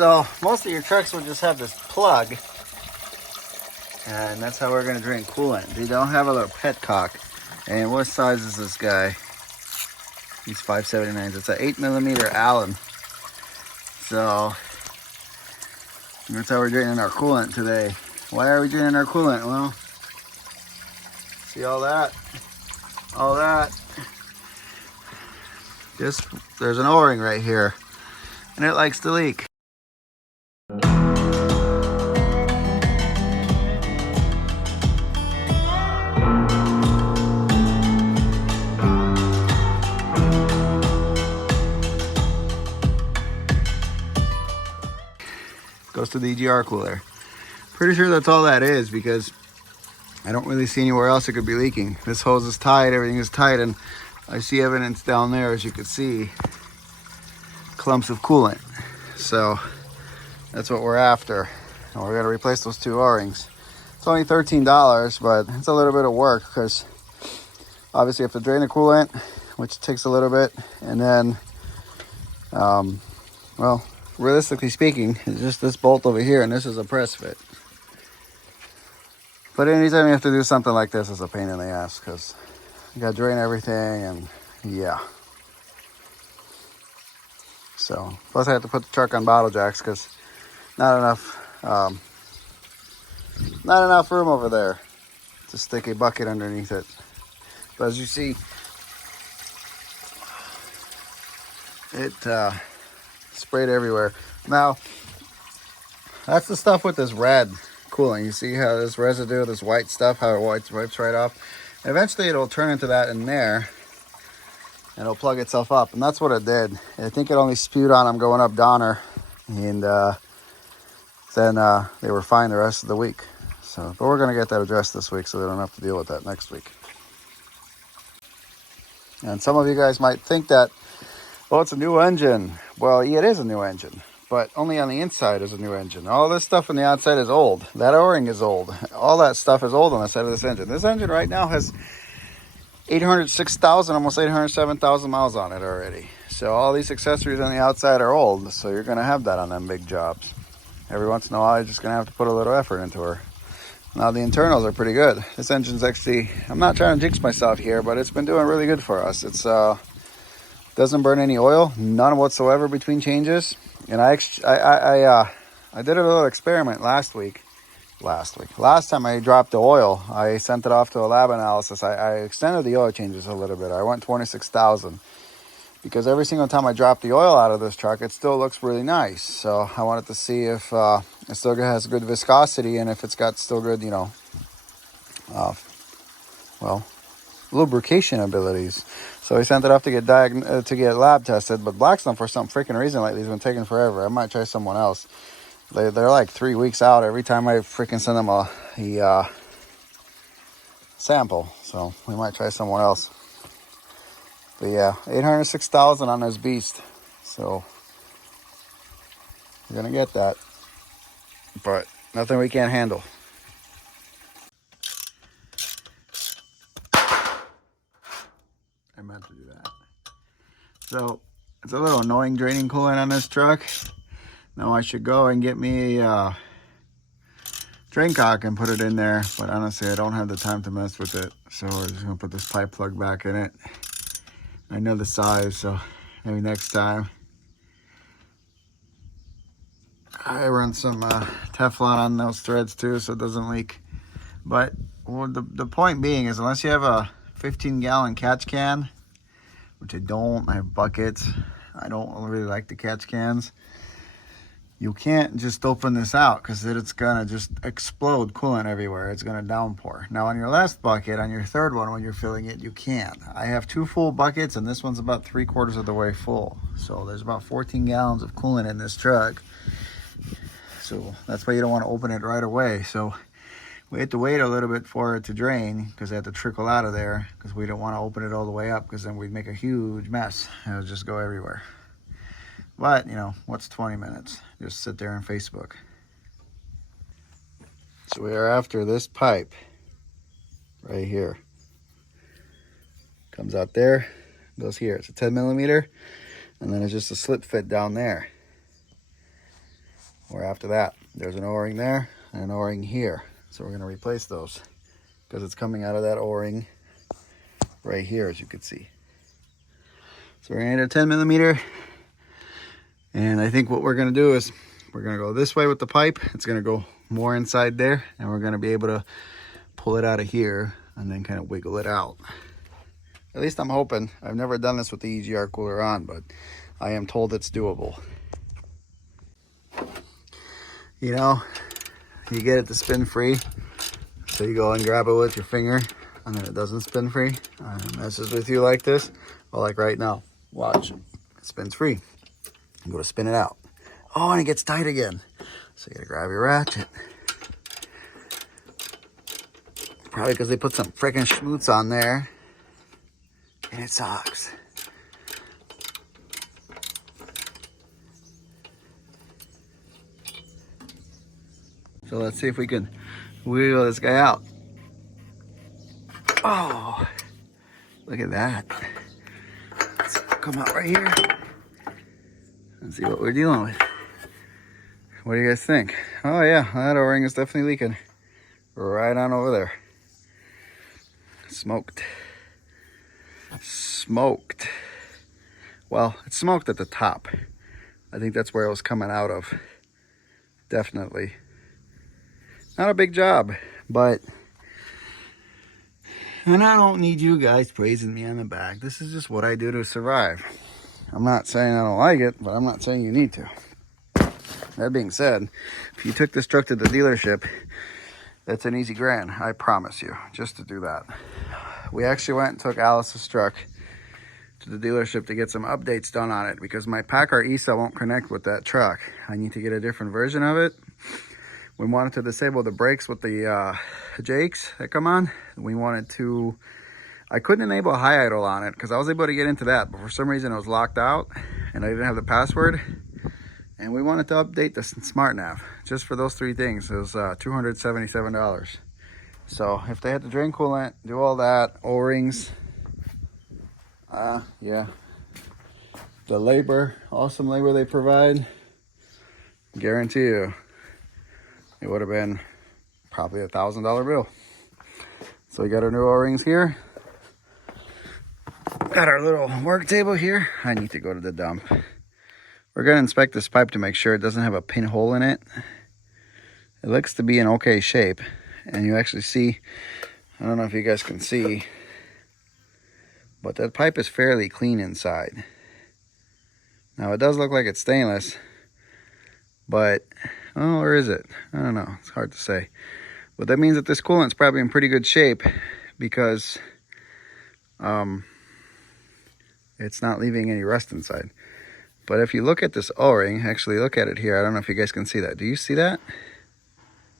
So most of your trucks will just have this plug, and that's how we're gonna drain coolant. They don't have a little petcock. And what size is this guy? He's 579s. It's an 8mm Allen. So that's how we're draining our coolant today. Why are we draining our coolant? Well, see all that? All that. There's an O-ring right here, and it likes to leak. Goes to the EGR cooler. Pretty sure that's all that is, because I don't really see anywhere else it could be leaking. This hose is tight, everything is tight, and I see evidence down there, as you can see, clumps of coolant. So that's what we're after. And we're gonna replace those two O-rings. It's only $13, but it's a little bit of work, because obviously you have to drain the coolant, which takes a little bit, and then, well, realistically speaking, it's just this bolt over here, and this is a press fit. But anytime you have to do something like this, it's a pain in the ass, because you gotta drain everything, and yeah. So, plus I have to put the truck on bottle jacks, because not enough room over there to stick a bucket underneath it. But as you see, it sprayed everywhere. Now, that's the stuff with this red cooling. You see how this residue, this white stuff, how it wipes right off? Eventually it'll turn into that in there, and it'll plug itself up, and that's what it did. I think it only spewed on them going up Donner, and then they were fine the rest of the week. So, but we're gonna get that addressed this week, so they don't have to deal with that next week. And some of you guys might think that, oh, it's a new engine. Well, yeah, it is a new engine, but only on the inside is a new engine. All this stuff on the outside is old. That O-ring is old. All that stuff is old on the side of this engine. This engine right now has 806,000, almost 807,000 miles on it already. So all these accessories on the outside are old, so you're gonna have that on them big jobs. Every once in a while, you're just gonna have to put a little effort into her. Now the internals are pretty good. This engine's actually, I'm not trying to jinx myself here, but it's been doing really good for us. It's doesn't burn any oil, none whatsoever between changes. And I did a little experiment last time I dropped the oil, I sent it off to a lab analysis. I extended the oil changes a little bit. I went 26,000, because every single time I drop the oil out of this truck, it still looks really nice. So I wanted to see if it still has good viscosity, and if it's got still good, you know, well, lubrication abilities. So we sent it off to get lab tested. But Blackstone, for some freaking reason lately, has been taking forever. I might try someone else. They're like 3 weeks out every time I freaking send them a sample. So we might try someone else. But yeah, 806,000 on this beast. So we're gonna get that. But nothing we can't handle. I meant to do that. So it's a little annoying draining coolant on this truck. Now I should go and get me a drain cock and put it in there, but honestly I don't have the time to mess with it. So we're just gonna put this pipe plug back in it. I know the size, so maybe next time. I run some Teflon on those threads too, so it doesn't leak. But well, the point being is, unless you have a 15-gallon catch can, which I don't, I have buckets. I don't really like the catch cans. You can't just open this out, because it's gonna just explode coolant everywhere. It's gonna downpour. Now on your last bucket, on your third one, when you're filling it, you can. I have 2 full buckets, and this one's about 3/4 of the way full. So there's about 14 gallons of coolant in this truck. So that's why you don't want to open it right away. So we had to wait a little bit for it to drain, because it had to trickle out of there, because we don't want to open it all the way up, because then we'd make a huge mess. It would just go everywhere. But, you know, what's 20 minutes? Just sit there on Facebook. So we are after this pipe right here. Comes out there, goes here. It's a 10mm, and then it's just a slip fit down there. or after that. There's an O-ring there and an O-ring here. So we're going to replace those because it's coming out of that O-ring right here, as you can see. So we're going to need a 10 millimeter. And I think what we're going to do is we're going to go this way with the pipe. It's going to go more inside there, and we're going to be able to pull it out of here and then kind of wiggle it out. At least I'm hoping. I've never done this with the EGR cooler on, but I am told it's doable. You know, you get it to spin free, so you go and grab it with your finger, and then it doesn't spin free, and it messes with you like this. Well, like right now, watch, it spins free. You go to spin it out. Oh, and it gets tight again. So you gotta grab your ratchet. Probably because they put some freaking schmutz on there, and it sucks. So let's see if we can wheel this guy out. Oh, look at that. Let's come out right here and see what we're dealing with. What do you guys think? Oh yeah, that O-ring is definitely leaking. Right on over there. Smoked. Smoked. Well, it's smoked at the top. I think that's where it was coming out of. Definitely. Not a big job, but... And I don't need you guys praising me on the back. This is just what I do to survive. I'm not saying I don't like it, but I'm not saying you need to. That being said, if you took this truck to the dealership, that's an easy grand, I promise you, just to do that. We actually went and took Alice's truck to the dealership to get some updates done on it because my Packard ESA won't connect with that truck. I need to get a different version of it. We wanted to disable the brakes with the jakes that come on. We wanted to, I couldn't enable high idle on it because I was able to get into that, but for some reason it was locked out and I didn't have the password. And we wanted to update the smart nav just for those three things. It was $277. So if they had to drain coolant, do all that, O-rings, yeah, the labor, awesome labor they provide, guarantee you it would have been probably $1,000 bill. So we got our new O-rings here. Got our little work table here. I need to go to the dump. We're going to inspect this pipe to make sure it doesn't have a pinhole in it. It looks to be in okay shape. And you actually see, I don't know if you guys can see, but that pipe is fairly clean inside. Now it does look like it's stainless, but, oh, or is it? I don't know, it's hard to say. But that means that this coolant's probably in pretty good shape because it's not leaving any rust inside. But if you look at this O-ring, actually look at it here. I don't know if you guys can see that. Do you see that?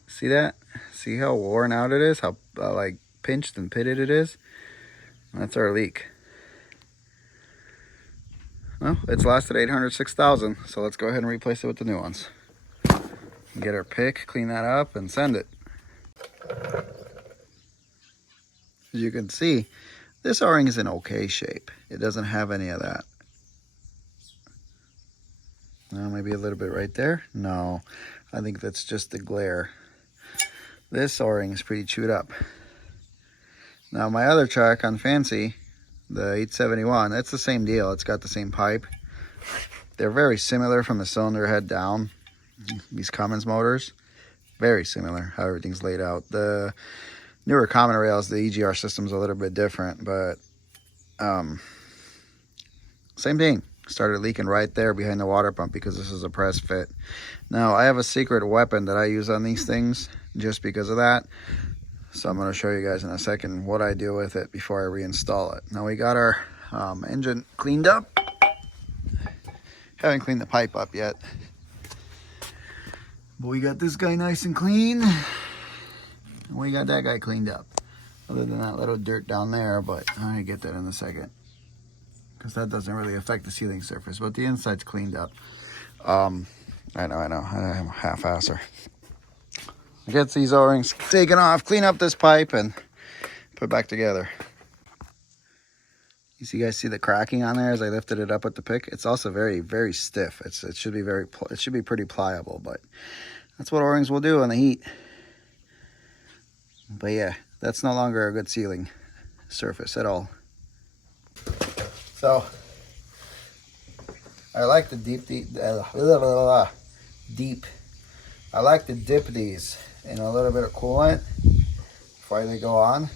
See that? See how worn out it is? How like pinched and pitted it is? That's our leak. Well, it's lasted 806,000. So let's go ahead and replace it with the new ones. Get our pick, clean that up, and send it. As you can see, this O-ring is in okay shape. It doesn't have any of that. Maybe a little bit right there. No, I think that's just the glare. This O-ring is pretty chewed up. Now my other truck on Fancy, the 871, that's the same deal. It's got the same pipe. They're very similar from the cylinder head down. These Cummins motors, very similar how everything's laid out. The newer common rails, the EGR system's a little bit different, but same thing. Started leaking right there behind the water pump because this is a press fit. Now I have a secret weapon that I use on these things just because of that. So I'm going to show you guys in a second what I do with it before I reinstall it. Now we got our engine cleaned up. Haven't cleaned the pipe up yet. But we got this guy nice and clean. And we got that guy cleaned up. Other than that little dirt down there, but I'll get that in a second. Because that doesn't really affect the sealing surface, but the inside's cleaned up. I know, I'm a half-asser. I get these O-rings taken off, clean up this pipe, and put it back together. You guys see the cracking on there as I lifted it up with the pick? It's also very, very stiff. It should be pretty pliable, but that's what O-rings will do in the heat. But yeah, that's no longer a good sealing surface at all. So I like to I like to dip these in a little bit of coolant before they go on.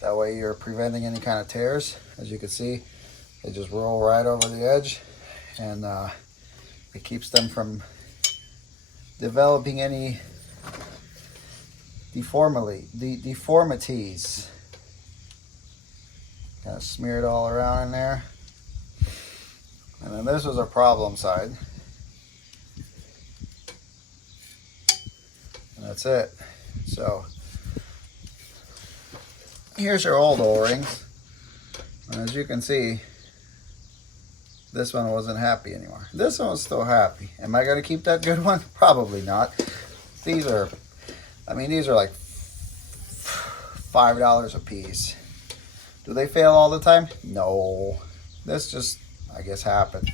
That way you're preventing any kind of tears. As you can see, they just roll right over the edge, and it keeps them from developing any deformities. Kind of smear it all around in there. And then this was our problem side. And that's it. So here's your old O-rings. And as you can see, this one wasn't happy anymore. This one was still happy. Am I going to keep that good one? Probably not. These are like $5 a piece. Do they fail all the time? No. This just, I guess, happened.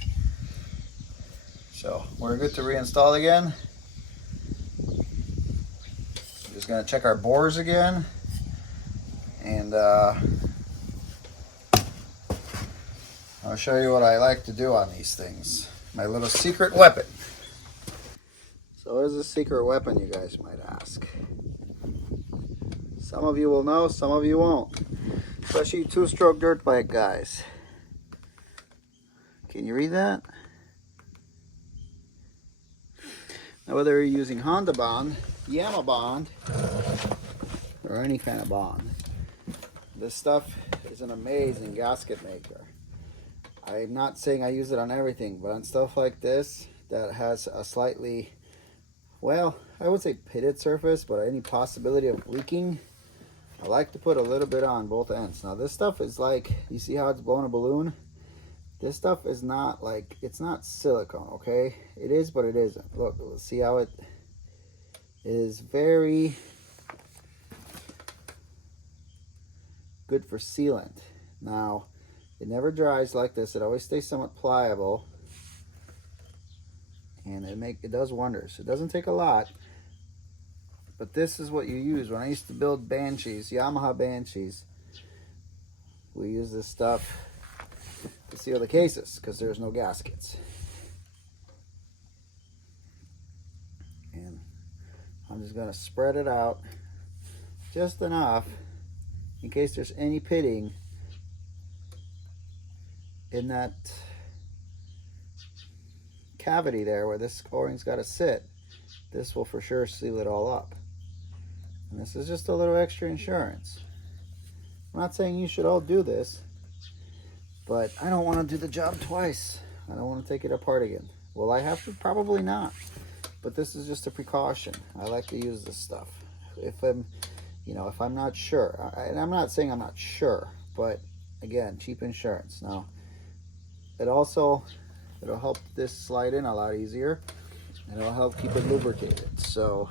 So we're good to reinstall again. Just going to check our bores again. And I'll show you what I like to do on these things. My little secret weapon. So what is a secret weapon, you guys might ask? Some of you will know, some of you won't. Especially two-stroke dirt bike guys. Can you read that? Now whether you're using Honda Bond, Yamaha Bond, or any kind of bond, this stuff is an amazing gasket maker. I'm not saying I use it on everything, but on stuff like this that has a slightly, well, I would say pitted surface, but any possibility of leaking, I like to put a little bit on both ends. Now this stuff is like, you see how it's blowing a balloon? This stuff is not like, it's not silicone, okay? It is, but it isn't. Look, let's see how it is. Very good for sealant. Now, it never dries like this. It always stays somewhat pliable, and it does wonders. It doesn't take a lot, but this is what you use. When I used to build Banshees, Yamaha Banshees, we use this stuff to seal the cases because there's no gaskets. And I'm just going to spread it out just enough in case there's any pitting in that cavity there where this O-ring's got to sit. This will for sure seal it all up. And this is just a little extra insurance. I'm not saying you should all do this, but I don't want to do the job twice. I don't want to take it apart again. Will I have to? Probably not. But this is just a precaution. I like to use this stuff. If I'm not sure, and I'm not saying I'm not sure, but again, cheap insurance. Now, it'll help this slide in a lot easier, and it'll help keep it lubricated. So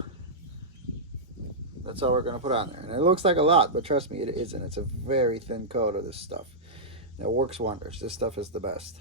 that's all we're going to put on there. And it looks like a lot, but trust me, it isn't. It's a very thin coat of this stuff. And it works wonders. This stuff is the best.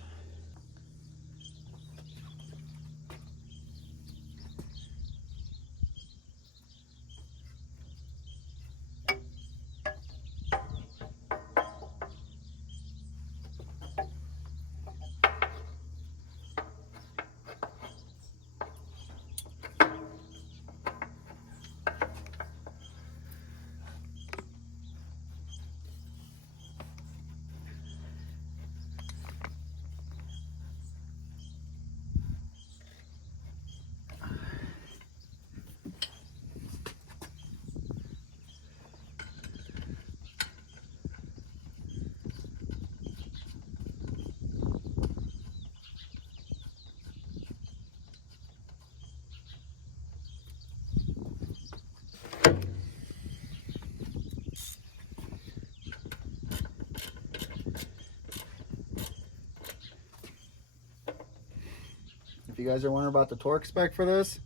If you guys are wondering about the torque spec for this,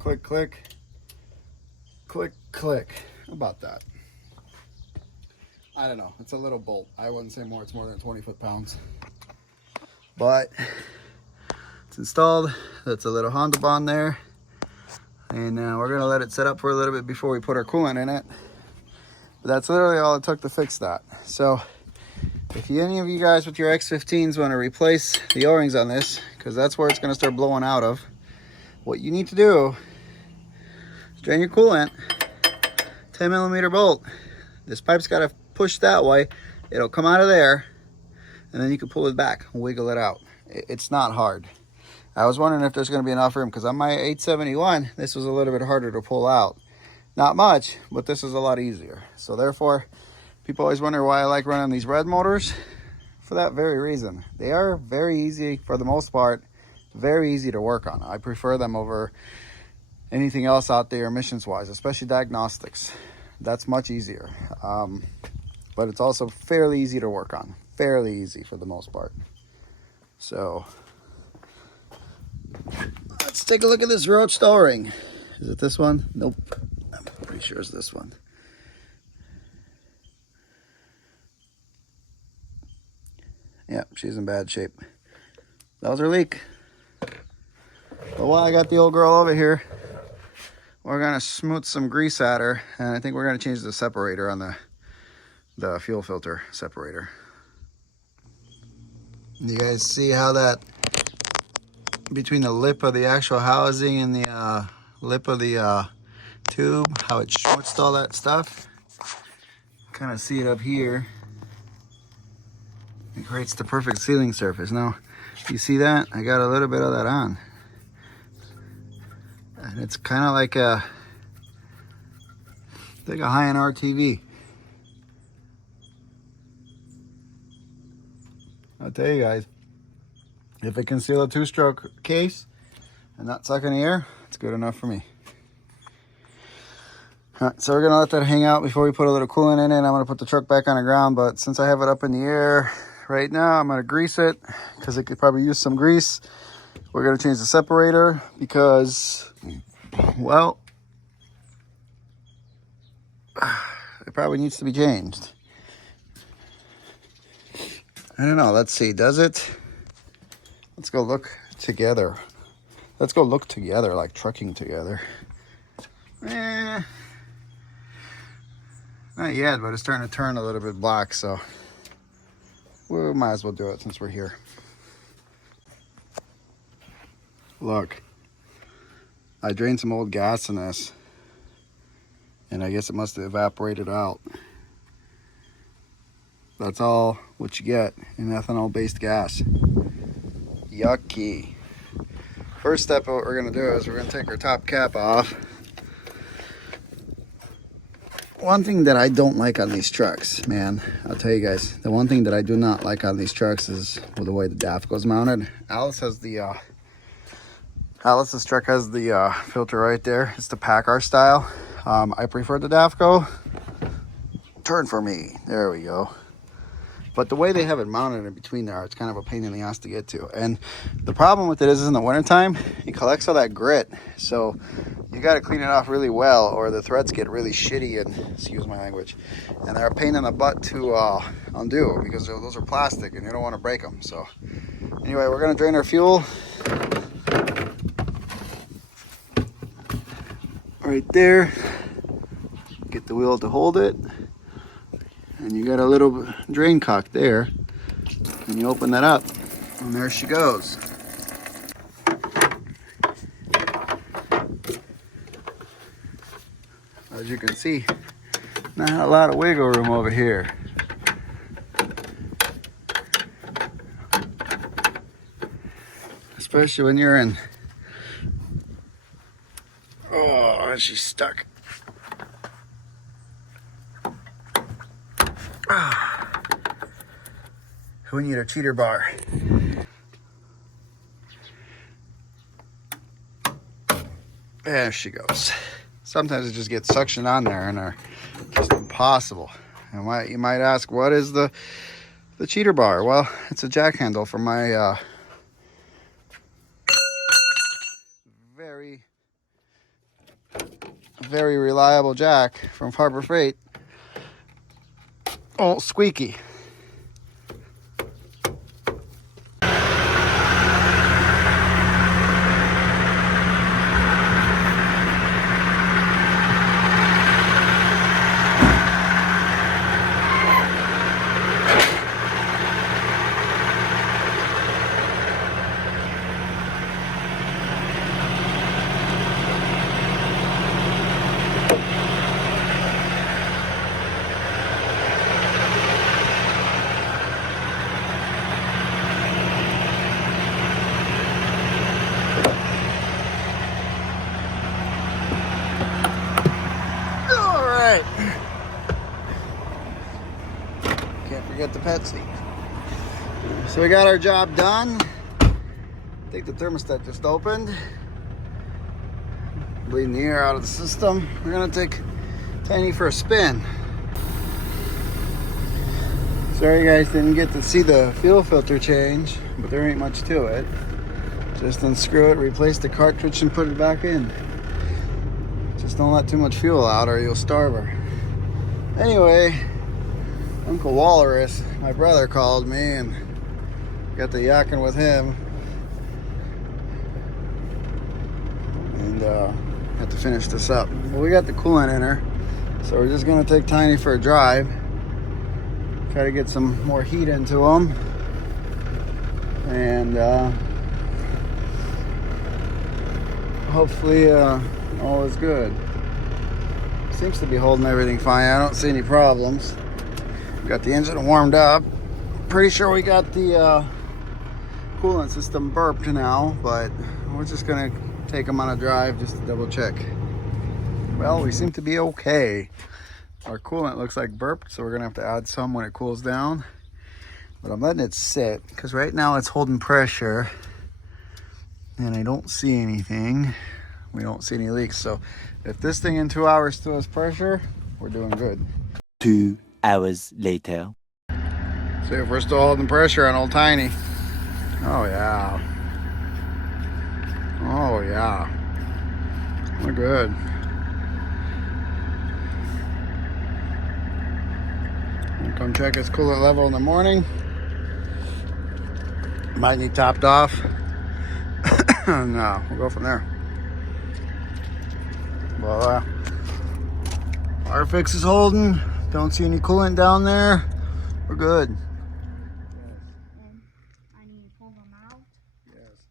click, click, click, click. How about that? I don't know. It's a little bolt. I wouldn't say more. It's more than 20 foot-pounds. But it's installed. That's a little Honda bond there. And we're going to let it set up for a little bit before we put our coolant in it. But that's literally all it took to fix that. So if any of you guys with your X15s want to replace the O-rings on this, because that's where it's going to start blowing out of, what you need to do is drain your coolant, 10mm bolt. This pipe's got to push that way. It'll come out of there, and then you can pull it back and wiggle it out. It's not hard. I was wondering if there's going to be enough room, because on my 871, this was a little bit harder to pull out. Not much, but this is a lot easier. So therefore, people always wonder why I like running these red motors. For that very reason. They are very easy, for the most part, very easy to work on. I prefer them over anything else out there emissions-wise, especially diagnostics. That's much easier. But it's also fairly easy to work on. Fairly easy for the most part. So let's take a look at this roached O-ring. Is it this one? Nope. I'm pretty sure it's this one. Yeah, she's in bad shape. That was her leak. But while I got the old girl over here, we're gonna smooth some grease at her, and I think we're gonna change the separator on the fuel filter separator. You guys see how that, between the lip of the actual housing and the lip of the tube, how it schmutzed all that stuff? Kind of see it up here. It creates the perfect sealing surface. Now, you see that? I got a little bit of that on. And it's kind of like a high-end RTV. I'll tell you guys, if it can seal a two-stroke case and not suck any air, it's good enough for me. All right, so we're gonna let that hang out before we put a little coolant in it. I'm gonna put the truck back on the ground, but since I have it up in the air right now, I'm gonna grease it because it could probably use some grease. We're gonna change the separator because, well, it probably needs to be changed. I don't know. Let's see. Does it? Let's go look together. Let's go look together, like trucking together. Not yet, but it's starting to turn a little bit black, so we might as well do it since we're here. Look, I drained some old gas in this, and I guess it must have evaporated out. That's all what you get in ethanol-based gas. Yucky. First step, what we're gonna do is we're gonna take our top cap off. One thing that I don't like on these trucks, man, I'll tell you guys, the one thing that I do not like on these trucks is the way the DAFCO is mounted. Alice's truck has the filter right there. It's the PACCAR style. I prefer the DAFCO. Turn for me. There we go. But the way they have it mounted in between there, it's kind of a pain in the ass to get to. And the problem with it is in the wintertime, it collects all that grit. So you got to clean it off really well, or the threads get really shitty and, excuse my language, and they're a pain in the butt to undo because those are plastic and you don't want to break them. So anyway, we're going to drain our fuel. Right there. Get the wheel to hold it. And you got a little drain cock there, and you open that up, and there she goes. As you can see, not a lot of wiggle room over here. Especially when you're in, oh, she's stuck. We need a cheater bar. There she goes. Sometimes it just gets suction on there and are just impossible. And you might ask, what is the cheater bar? Well, it's a jack handle for my very reliable jack from Harbor Freight. Oh, squeaky. Can't forget the pet seat. So we got our job done. I think the thermostat just opened. Bleeding the air out of the system. We're gonna take Tiny for a spin. Sorry you guys didn't get to see the fuel filter change, but there ain't much to it. Just unscrew it, replace the cartridge, and put it back in. Just don't let too much fuel out or you'll starve her. Anyway, Uncle Walrus, my brother, called me and got the yakking with him. And have to finish this up. Well, we got the coolant in her, so we're just gonna take Tiny for a drive. Try to get some more heat into them. And hopefully all is good. Seems to be holding everything fine. I don't see any problems. Got the engine warmed up. Pretty sure we got the coolant system burped now, but we're just gonna take them on a drive just to double check. Well, we seem to be okay. Our coolant looks like burped, so we're gonna have to add some when it cools down. But I'm letting it sit because right now it's holding pressure and I don't see anything. We don't see any leaks. So if this thing in 2 hours still has pressure, we're doing good. 2 hours later. See if we're still holding pressure on old Tiny. Oh yeah. Oh yeah. We're good. We'll come check its coolant level in the morning. Might need topped off. No, we'll go from there. Well, our fix is holding. Don't see any coolant down there. We're good. And I need to pull them out. Yes.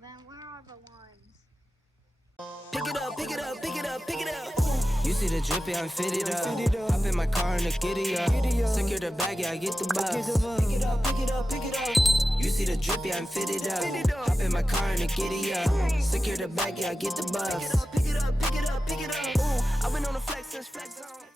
Then where are the ones? Pick it up, pick it up, pick it up, pick it up. You see the drippy, I'm fitted up. Hop in my car and the giddy up. Secure the bag, yeah, I get the bus. Pick it up, pick it up, pick it up. You see the drippy, I'm fitted up. Hop in my car and the giddy up. Secure the bag, yeah, I get the bus. Pick it up, pick it up, pick it up, pick it up. I've been on the flex since flex zone.